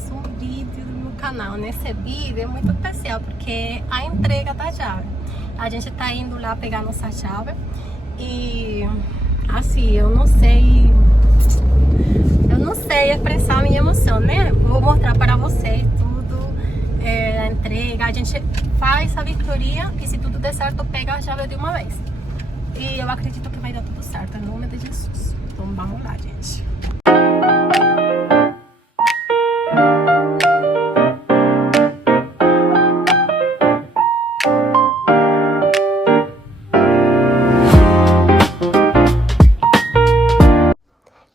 mais um vídeo no canal. Nesse vídeo é muito especial porque a entrega da chave. A gente tá indo lá pegar nossa chave e assim, eu não sei expressar a minha emoção, né? Vou mostrar para vocês tudo, a entrega. A gente faz a vistoria e se tudo der certo, pega a chave de uma vez. E eu acredito que vai dar tudo certo, em nome de Jesus. Então vamos lá, gente.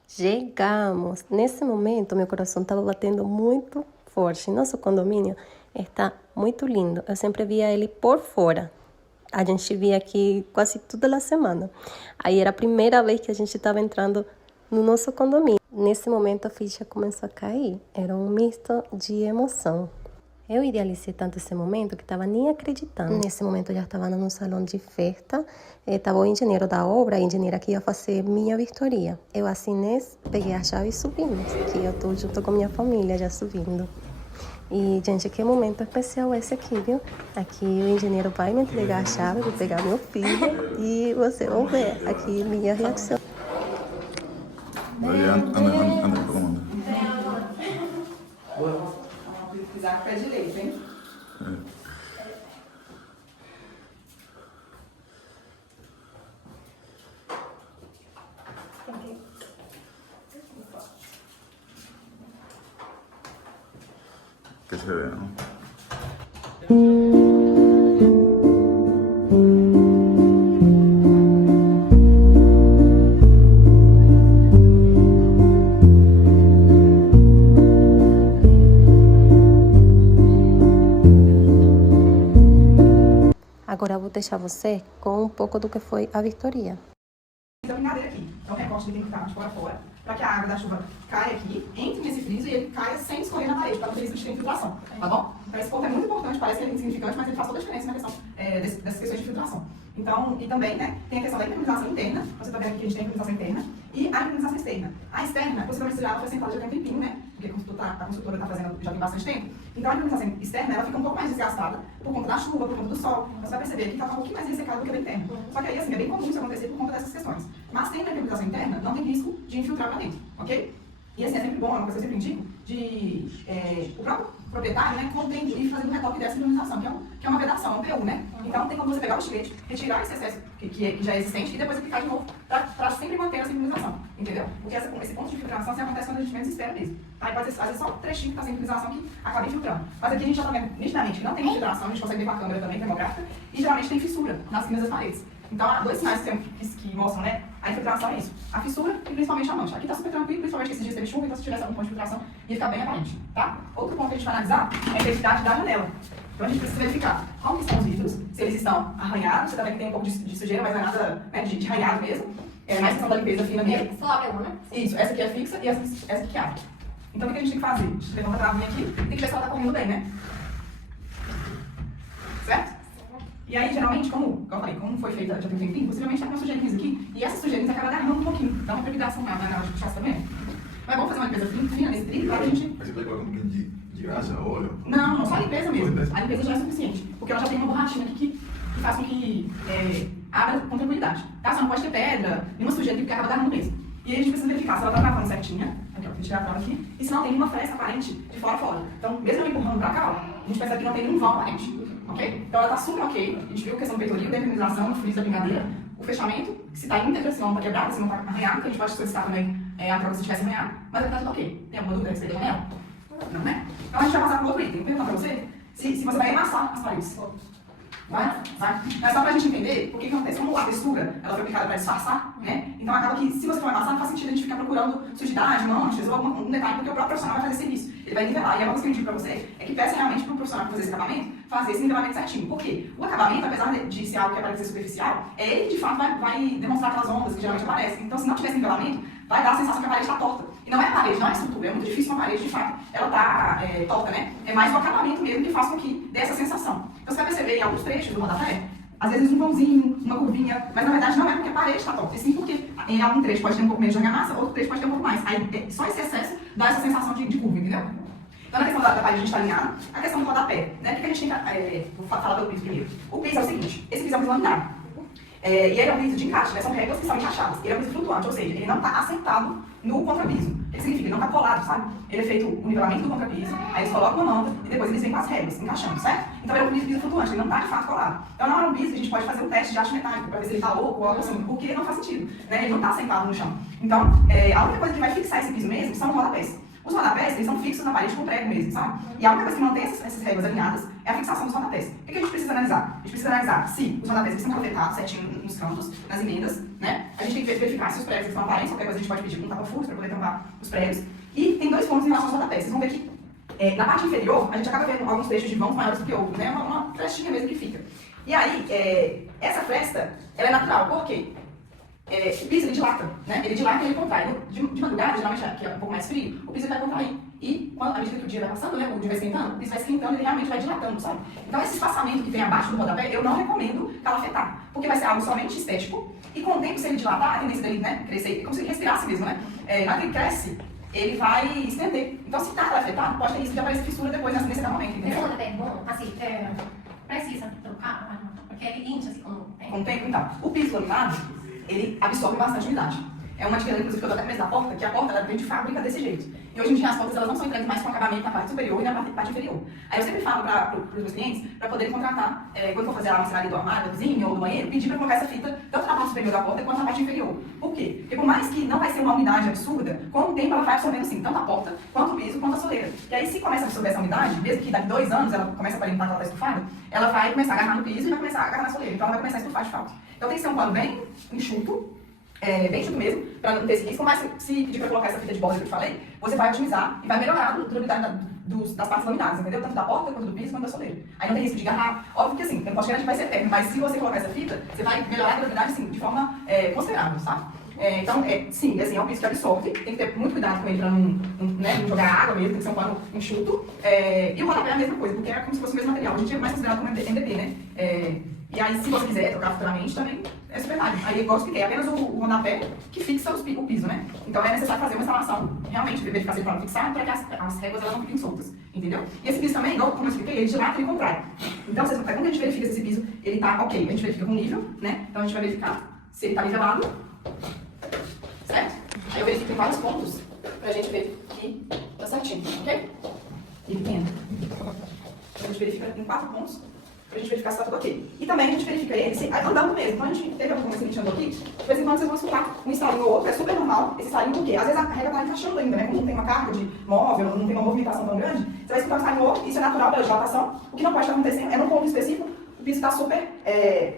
Chegamos! Nesse momento, meu coração estava batendo muito forte. Nosso condomínio está muito lindo. Eu sempre via ele por fora. A gente via aqui quase toda a semana. Aí era a primeira vez que a gente estava entrando no nosso condomínio. Nesse momento, a ficha começou a cair. Era um misto de emoção. Eu idealizei tanto esse momento que estava nem acreditando. Nesse momento, eu já estava no salão de festa. Estava o engenheiro da obra, a engenheira que ia fazer minha vistoria. Eu assinei, peguei a chave e subimos. Aqui eu estou junto com minha família, já subindo. E, gente, que momento especial esse aqui, viu? Aqui o engenheiro vai me entregar a chave, vou pegar meu filho e vocês vão ver aqui minha reação. Anda, comanda. Pisar com o pé direito, hein? Quer escrever, não? Agora eu vou deixar você com um pouco do que foi a vistoria. Fiz a brincadeira aqui. Então o recorte tem que estar de fora a fora, para que a água da chuva caia aqui, entre nesse friso e ele caia sem escorrer na parede, para não ter risco de infiltração, tá bom? Então esse ponto é muito importante, parece que é insignificante, mas ele faz toda a diferença na questão dessas questões de filtração. Então, e também, né, tem a questão da impermeabilização interna, você está vendo aqui que a gente tem a impermeabilização interna, e a impermeabilização externa. A externa, possivelmente já foi sentada já tem um tempinho, né, porque a construtora está fazendo já tem bastante tempo, então a impermeabilização externa, ela fica um pouco mais desgastada por conta da chuva, por conta do sol, então você vai perceber que está um pouquinho mais ressecada do que a interna. Só que aí, assim, é bem comum isso acontecer por conta dessas questões. Mas tem a impermeabilização interna, não tem risco de infiltrar para dentro, ok? E assim, é sempre bom, é uma coisa que eu sempre indico, o próprio proprietário, né, contém de ir fazendo o retoque dessa iluminação, que é uma vedação, é um PU, né? Então tem como você pegar o estilete, retirar esse excesso que já é existente e depois aplicar de novo para sempre manter essa iluminação, entendeu? Porque esse ponto de filtração assim, acontece quando a gente menos espera mesmo. Aí pode ser, às vezes, só um trechinho que está sem iluminação que acaba infiltrando. Mas aqui a gente já está vendo nitidamente que não tem infiltração, a gente consegue ver com a câmera também, termográfica, e geralmente tem fissura nas quinas das paredes. Então, há dois sinais que mostram, né, a infiltração é isso, a fissura e principalmente a mancha. Aqui está super tranquilo, principalmente que esses dias teve chuva, então se tivesse algum ponto de filtração, ia ficar bem aparente, tá? Outro ponto que a gente vai analisar é a intensidade da janela. Então, a gente precisa verificar como estão os vidros, se eles estão arranhados, você também que tem um pouco de sujeira, mas não é nada, né, de arranhado mesmo. É mais questão da limpeza fina mesmo. Só abre uma, né? Isso, essa aqui é fixa e essa aqui abre. Então, o que a gente tem que fazer? A gente levanta a travinha aqui, tem que ver se ela está correndo bem, né? Certo? E aí, geralmente, como eu falei, como foi feita já tem um tempinho, possivelmente está com sujeirinhas aqui, e essas sujeirinhas acabam agarrando um pouquinho, dá uma trepidação na hora de puxar, você tá vendo? Mas é bom fazer uma limpeza fina nesse trilho, para a gente... Mas você vai colocar um pouquinho de graxa, óleo? Não, só a limpeza mesmo. A limpeza já é suficiente, porque ela já tem uma borrachinha aqui que faz com que abra com tranquilidade. Tá? Só não pode ter pedra, nenhuma sujeira aqui, porque acaba agarrando mesmo. E aí a gente precisa verificar se ela está travando certinha, aqui ó, vou tirar a trava aqui, e se não tem nenhuma fresta aparente de fora a fora. Então, mesmo eu empurrando pra cá, ó, a gente percebe que não tem nenhum vão aparente. Ok? Então ela está super ok. A gente viu a questão do peitoril, da impermeabilização, do friso da brincadeira, o fechamento, se está íntegra, se não está quebrado, se não está arranhado, que a gente pode solicitar também a troca se tivesse arranhado, mas ele está tudo ok. Tem alguma dúvida a respeito da janela? Não, né? Então a gente vai passar para outro item. Vou perguntar para você se você vai amassar as paredes. Vai? Vai? Mas só para a gente entender o que acontece. Como a textura ela foi aplicada para disfarçar, né? Então acaba que, se você for amassar, não faz sentido a gente ficar procurando sujidade, manchas ou algum detalhe, porque o próprio profissional vai fazer serviço. Ele vai nivelar. E a coisa que eu digo para você é que peça realmente para o profissional que fazer esse acabamento, fazer esse nivelamento certinho. Por quê? O acabamento, apesar de ser algo que aparece superficial, ele de fato vai demonstrar aquelas ondas que geralmente aparecem. Então, se não tiver esse nivelamento, vai dar a sensação que a parede está torta. E não é a parede, não é a estrutura. É muito difícil uma parede, de fato, ela tá torta, né? É mais o acabamento mesmo que faz com que dê essa sensação. Então, você vai perceber em alguns trechos do rodapé, às vezes um vãozinho, uma curvinha, mas na verdade não é porque a parede está torta, e sim porque em algum trecho pode ter um pouco menos de argamassa, outro trecho pode ter um pouco mais. Aí só esse excesso dá essa sensação de curva, entendeu? Então, na questão da parede a gente está alinhado, a questão do rodapé, né? O que a gente tem que... vou falar pelo piso primeiro. O piso é o seguinte, esse piso é um piso laminado. E ele é um piso de encaixe, né? São regras que são encaixadas. Ele é um piso flutuante, ou seja, ele não está assentado no contrapiso. O que significa? Ele não está colado, sabe? Ele é feito o nivelamento do contrapiso, aí eles colocam uma manta e depois eles vêm com as regras, encaixando, certo? Então ele é um piso flutuante, ele não está de fato colado. Então na hora do piso a gente pode fazer um teste de haste metálico para ver se ele está louco ou algo assim, porque não faz sentido, né? Ele não está assentado no chão. Então a única coisa que vai fixar esse piso mesmo são os rodapés. Os rodapés, eles são fixos na parede com prego mesmo, sabe? E a única coisa que mantém essas regras alinhadas é a fixação dos rodapés. O que a gente precisa analisar? A gente precisa analisar se os rodapés estão cavetados certinho nos cantos, nas emendas, né? A gente tem que verificar se os pregos estão aparentes, qualquer coisa a gente pode pedir um tapa-furto para poder tampar os pregos. E tem dois pontos em relação aos rodapés. Vocês vão ver que na parte inferior, a gente acaba vendo alguns trechos de vãos maiores do que outros, né? Uma frestinha mesmo que fica. E aí, essa fresta, ela é natural. Por quê? O piso, ele dilata, né? Ele dilata e ele contrai. De madrugada, geralmente, que é um pouco mais frio, o piso vai contrair. E, à medida que o dia vai passando, né? O dia vai esquentando, o piso vai esquentando e ele realmente vai dilatando, sabe? Então, esse espaçamento que tem abaixo do rodapé, eu não recomendo calafetar, porque vai ser algo somente estético. E com o tempo, se ele dilatar, a tendência dele, né, crescer, é como se ele respirasse mesmo, né? Na hora que ele cresce, ele vai estender. Então, se está calafetado, pode ter risco de aparecer fissura depois nesse acabamento, entendeu? Esse rodapé é bom, assim, precisa trocar, porque ele incha assim com o tempo. Com o tempo, então. O piso laminado, ele absorve bastante umidade. É uma diferença, inclusive, que eu dou até mesmo da porta, que a porta ela vem de fábrica desse jeito. E hoje em dia as portas elas não são entregues mais com acabamento na parte superior e na parte inferior. Aí eu sempre falo para os meus clientes, para poderem contratar, quando for fazer a marcenaria do armário, da cozinha ou do banheiro, pedir para colocar essa fita tanto na parte superior da porta quanto na parte inferior. Por quê? Porque por mais que não vai ser uma umidade absurda, com o tempo ela vai absorvendo assim, tanto a porta, quanto o piso, quanto a soleira. E aí se começa a absorver essa umidade, mesmo que daqui 2 anos ela começa a aparentar que ela está estufada, ela vai começar a agarrar no piso e vai começar a agarrar na soleira. Então ela vai começar a estufar de fato. Então tem que ser um pano bem enxuto, bem enxuto mesmo, para não ter esse risco, mas se pedir para colocar essa fita de borda que eu falei, você vai otimizar e vai melhorar a durabilidade das partes laminadas, entendeu? Tanto da porta, quanto do piso, quanto da soleira. Aí não tem risco de agarrar. Óbvio que assim, eu não posso garantir que vai ser eterno, mas se você colocar essa fita, você vai melhorar a durabilidade, sim, de forma considerável, sabe? Então, sim, assim, é um piso que absorve, tem que ter muito cuidado com ele para não jogar água mesmo, tem que ser um pano enxuto. E o rodapé é a mesma coisa, porque é como se fosse o mesmo material. A gente é mais considerado como MDP, né? E aí, se você quiser trocar futuramente, também é super válido. Aí, igual eu expliquei, é apenas o rodapé que fixa o piso, né? Então, é necessário fazer uma instalação, realmente, verificar se ele pode fixar, para que as réguas elas não fiquem soltas, entendeu? E esse piso também, igual como eu expliquei, ele dilata e ele contrai. Então, quando a gente verifica se esse piso, ele tá ok, a gente verifica com nível, né? Então, a gente vai verificar se ele tá nivelado, certo? Aí eu verifico em vários pontos, pra gente ver que tá certinho, ok? E pequeno. Então, a gente verifica em 4 pontos, pra gente verificar se tá tudo ok. E também a gente verifica ele andando mesmo. Então a gente teve alguma coisa que a gente andou aqui, de vez em quando vocês vão escutar um estalinho ou outro, é super normal esse estalinho, porque às vezes a régua tá encaixando ainda, né? Como não tem uma carga de móvel, não tem uma movimentação tão grande, você vai escutar um estalinho ou outro, isso é natural pela dilatação. O que não pode estar acontecendo é num ponto específico, o piso está super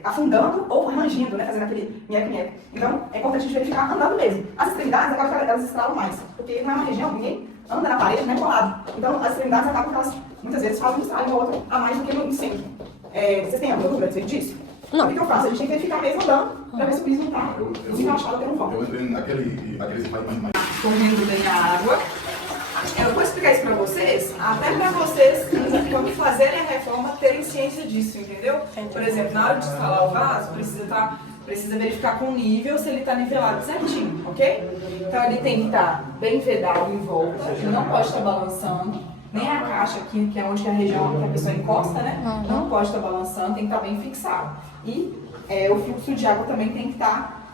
afundando ou rangindo, né? Fazendo aquele nheco-nheco. Então é importante a gente verificar andando mesmo. As extremidades acabam que elas estralam mais, porque não é uma região, ninguém anda na parede, né? Colado. Então as extremidades acabam que elas muitas vezes fazem um estalinho ou outro a mais do que no centro. Vocês têm alguma dúvida a respeito disso? Não. O que eu faço? A gente tem que verificar mesmo andando, para ver se o piso não está desencaixado até um Eu entrei naquele mais. Correndo bem a água. Eu vou explicar isso para vocês, até para vocês, quando fazerem a reforma, terem ciência disso, entendeu? Por exemplo, na hora de instalar o vaso, precisa verificar com o nível se ele está nivelado certinho, ok? Então ele tem que estar bem vedado em volta, ele não pode estar balançando. Nem a caixa aqui, que é onde é a região que a pessoa encosta, né? Não pode estar balançando, tem que estar bem fixado. E o fluxo de água também tem que estar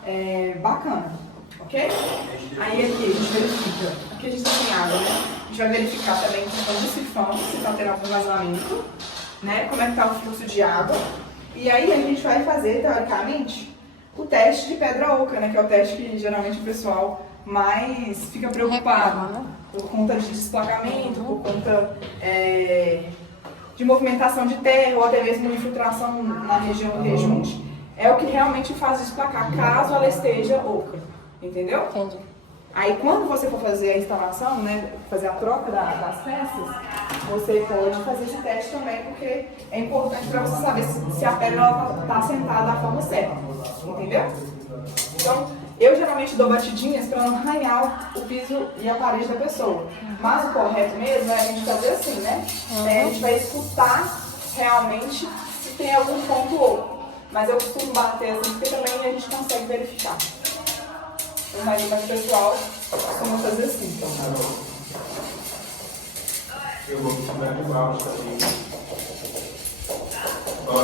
bacana, ok? Aí aqui a gente verifica, aqui a gente tem água, né? A gente vai verificar também a questão do sifão, se está tendo algum vazamento, né? Como é que está o fluxo de água. E aí a gente vai fazer, teoricamente, o teste de pedra oca, né? Que é o teste que geralmente o pessoal mais fica preocupado. Por conta de desplacamento, por conta de movimentação de terra ou até mesmo infiltração na região do rejunte, é o que realmente faz desplacar, caso ela esteja oca, entendeu? Entendi. Aí quando você for fazer a instalação, né, fazer a troca das peças, você pode fazer esse teste também, porque é importante para você saber se a pedra está assentada da forma certa, entendeu? Então, eu geralmente dou batidinhas para não arranhar o piso e a parede da pessoa. Mas o correto mesmo é a gente fazer assim, né? A gente vai escutar realmente se tem algum ponto oco. Mas eu costumo bater assim, porque também a gente consegue verificar. Mas o pessoal costuma fazer assim. Então. Eu vou também de baixo aqui.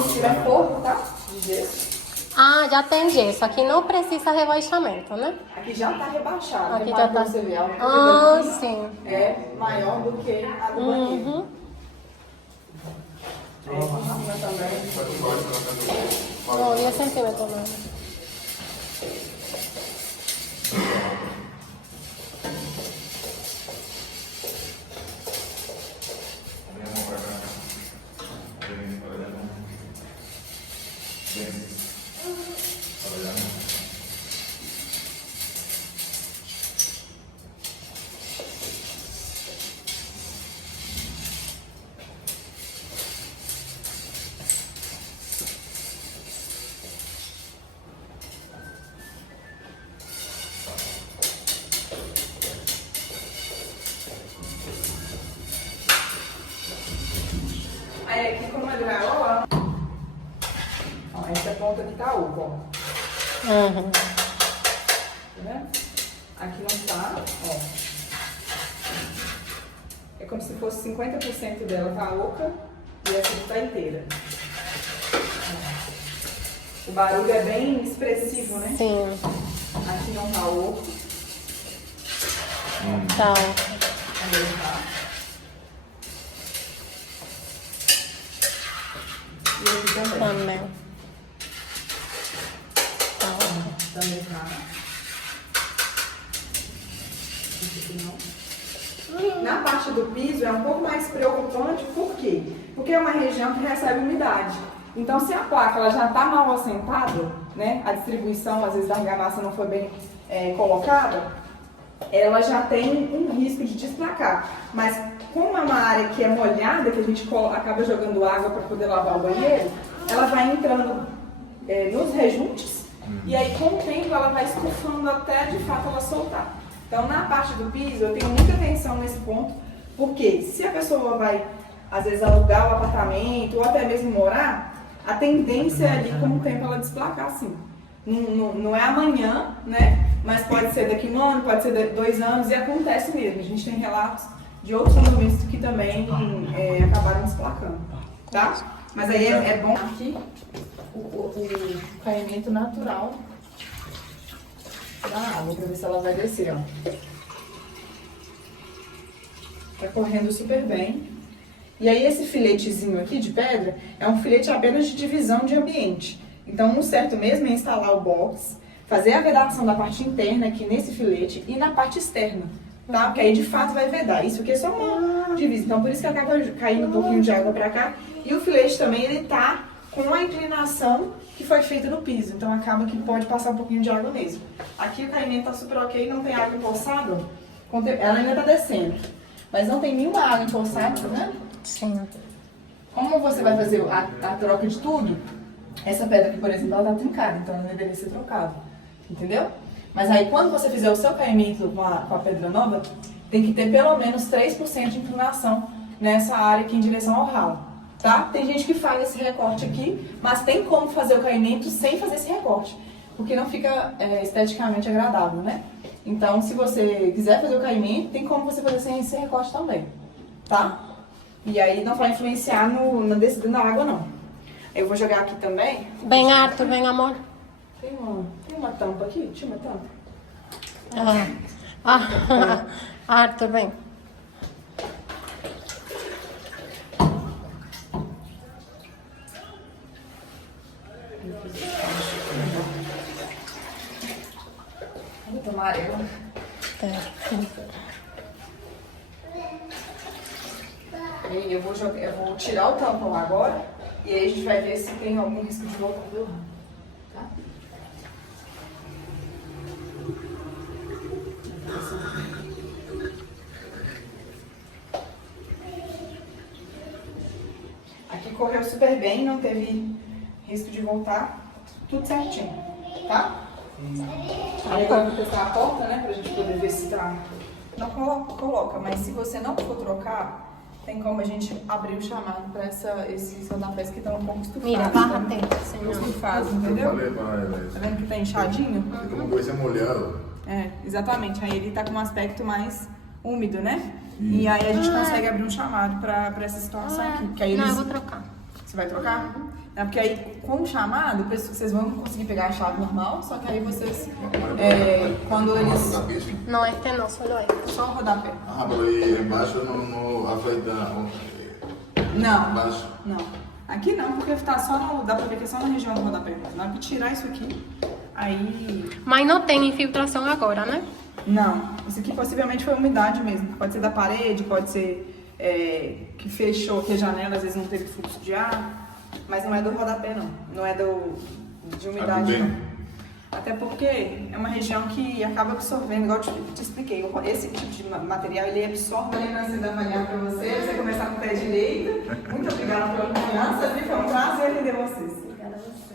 Se tiver forro, tá? De gesso. Ah, já tem gesso. Aqui não precisa rebaixamento, né? Aqui já tá rebaixado. Aqui Repara já tá. pra você ver, a altura Ah, daqui sim. é maior do que a do banheiro. Uhum. Aqui em cima também. Não, 10 centímetros, né? Aí aqui, como é gaiola, ó, essa ponta aqui tá oca, ó. Uhum. Tá vendo? Aqui não tá, ó. É como se fosse 50% dela tá oca e essa aqui tá inteira. Ó. O barulho é bem expressivo, né? Sim. Aqui não tá oco. Tá. Também tá. E aqui também. Também. Tá. Também tá. Aqui não. Na parte do piso é um pouco mais preocupante, por quê? Porque é uma região que recebe umidade. Então, se a placa ela já está mal assentada, né, a distribuição às vezes da argamassa não foi bem colocada, ela já tem um risco de desplacar. Mas como é uma área que é molhada, que a gente acaba jogando água para poder lavar o banheiro, ela vai entrando nos rejuntes e aí com o tempo ela vai estufando até de fato ela soltar. Então na parte do piso eu tenho muita atenção nesse ponto, porque se a pessoa vai às vezes alugar o apartamento ou até mesmo morar, a tendência é ali com o tempo ela desplacar assim. Não é amanhã, né? Mas pode ser daqui 1 ano, pode ser 2 anos e acontece mesmo. A gente tem relatos de outros condomínios que também acabaram desplacando, tá? Mas aí é bom aqui o caimento natural da água, pra ver se ela vai descer, ó. Tá correndo super bem. E aí esse filetezinho aqui de pedra é um filete apenas de divisão de ambiente. Então, o certo mesmo é instalar o box, fazer a vedação da parte interna aqui nesse filete e na parte externa, tá? Porque aí de fato vai vedar. Isso aqui é só uma divisa. Então, por isso que acaba caindo um pouquinho de água pra cá. E o filete também, ele tá com a inclinação que foi feita no piso. Então, acaba que pode passar um pouquinho de água mesmo. Aqui o caimento tá super ok, não tem água empoçada. Ela ainda tá descendo. Mas não tem nenhuma água empoçada, tá vendo? Sim. Como você vai fazer a troca de tudo, essa pedra aqui, por exemplo, ela tá trincada, então ela deveria ser trocada, entendeu? Mas aí quando você fizer o seu caimento com a pedra nova, tem que ter pelo menos 3% de inclinação nessa área aqui em direção ao ralo, tá? Tem gente que faz esse recorte aqui, mas tem como fazer o caimento sem fazer esse recorte, porque não fica esteticamente agradável, né? Então, se você quiser fazer o caimento, tem como você fazer sem esse recorte também, tá? E aí não vai influenciar na descida da água, não. Eu vou jogar aqui também. Vem, Arthur, vem, amor. Tem uma tampa aqui? Tinha uma tampa? Arthur, vem. Vou tomar areia. E eu vou tirar o tampão agora e aí a gente vai ver se tem algum risco de voltar pelo ramo, tá? Aqui correu super bem, não teve risco de voltar, tudo certinho, tá? Aí agora eu vou testar a porta, né, pra gente poder ver se tá... Não coloca, mas se você não for trocar, tem como a gente abrir o chamado para esses rodapés que estão um pouco estufados. Mira, barra atenta, senhor. Estufados, Eu entendeu? falei pra ela Tá isso. vendo que tá inchadinho? Como coisa molhada. É, exatamente. Aí ele tá com um aspecto mais úmido, né? E aí a gente consegue abrir um chamado pra essa situação aqui. Porque aí Não, eles... eu vou trocar. Você vai trocar? Não, porque aí com o chamado, vocês vão conseguir pegar a chave normal, só que aí vocês, quando eles... No, este no, solo este. Só o rodapé. Ah, pero aí embaixo não afeita Não, embaixo. não. Aqui não, porque tá só no, dá pra ver que é só na região do rodapé. Na hora que tirar isso aqui, aí... Mas não tem infiltração agora, né? Não, isso aqui possivelmente foi umidade mesmo. Pode ser da parede, pode ser que fechou, que a janela às vezes não teve fluxo de ar, mas não é do rodapé não, não é de umidade não. Até porque é uma região que acaba absorvendo, igual eu te expliquei, esse tipo de material ele absorve ali na cidade avaliar para você começar com o pé direito. Muito obrigada pela confiança, foi um prazer atender vocês. Obrigada a você.